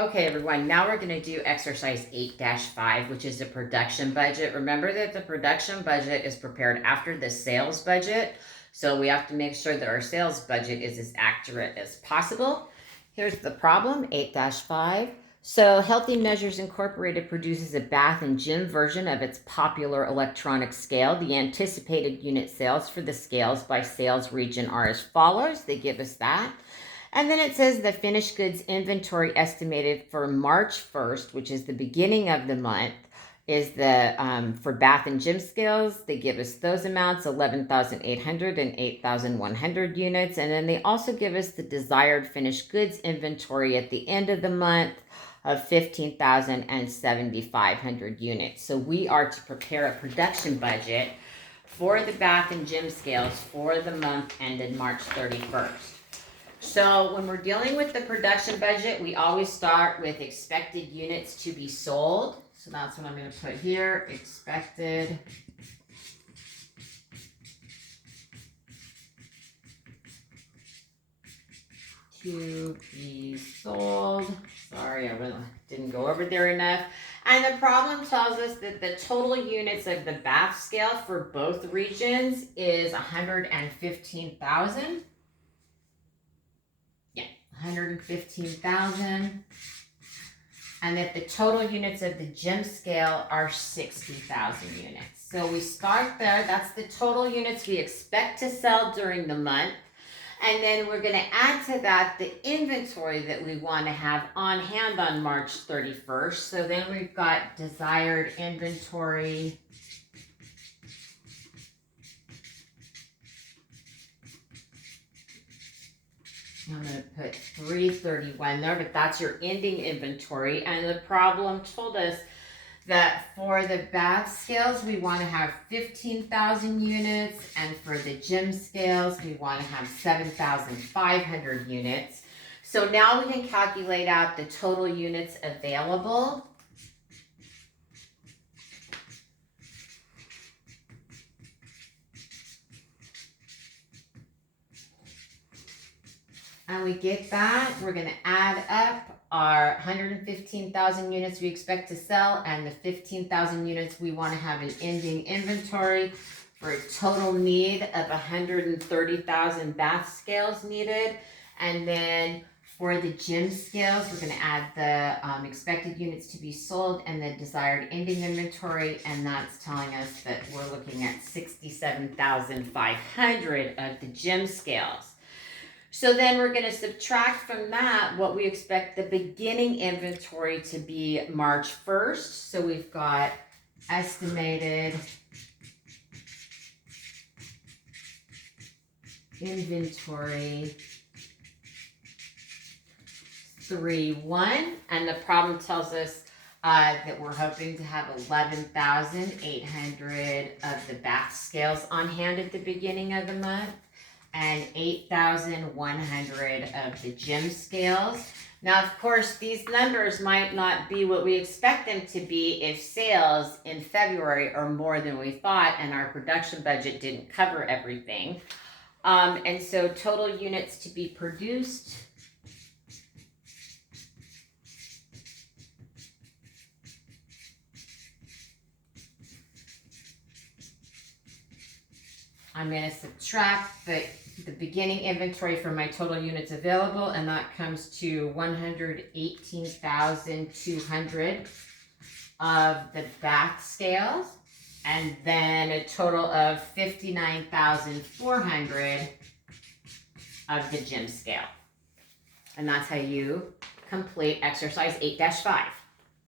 Okay, everyone, now we're going to do exercise 8-5, which is a production budget. Remember that the production budget is prepared after the sales budget, so we have to make sure that our sales budget is as accurate as possible. Here's the problem, 8-5. So Healthy Measures Incorporated produces a bath and gym version of its popular electronic scale. The anticipated unit sales for the scales by sales region are as follows. They give us that. And then it says the finished goods inventory estimated for March 1st, which is the beginning of the month, is the for bath and gym scales. They give us those amounts, 11,800 and 8,100 units. And then they also give us the desired finished goods inventory at the end of the month of 15,000 and 7,500 units. So we are to prepare a production budget for the bath and gym scales for the month ended March 31st. So when we're dealing with the production budget, we always start with expected units to be sold. So that's what I'm going to put here, expected to be sold. Sorry, I really didn't go over there enough. And the problem tells us that the total units of the bath scale for both regions is 115,000. 115,000, and that the total units of the gym scale are 60,000 units. So we start there. That's the total units we expect to sell during the month. And then we're going to add to that the inventory that we want to have on hand on March 31st. So then we've got desired inventory. I'm going to put 331 there, but that's your ending inventory. And the problem told us that for the bath scales, we want to have 15,000 units. And for the gym scales, we want to have 7,500 units. So now we can calculate out the total units available. And we get that, we're going to add up our 115,000 units we expect to sell and the 15,000 units we want to have in ending inventory for a total need of 130,000 bath scales needed. And then for the gym scales, we're going to add the expected units to be sold and the desired ending inventory. And that's telling us that we're looking at 67,500 of the gym scales. So then we're going to subtract from that what we expect the beginning inventory to be March 1st. So we've got estimated inventory 3.1, and the problem tells us that we're hoping to have 11,800 of the bath scales on hand at the beginning of the month and 8,100 of the gym scales. Now, of course, these numbers might not be what we expect them to be if sales in February are more than we thought and our production budget didn't cover everything. And so total units to be produced I'm going to subtract the beginning inventory from my total units available, and that comes to 118,200 of the bath scales, and then a total of 59,400 of the gym scale. And that's how you complete exercise 8-5.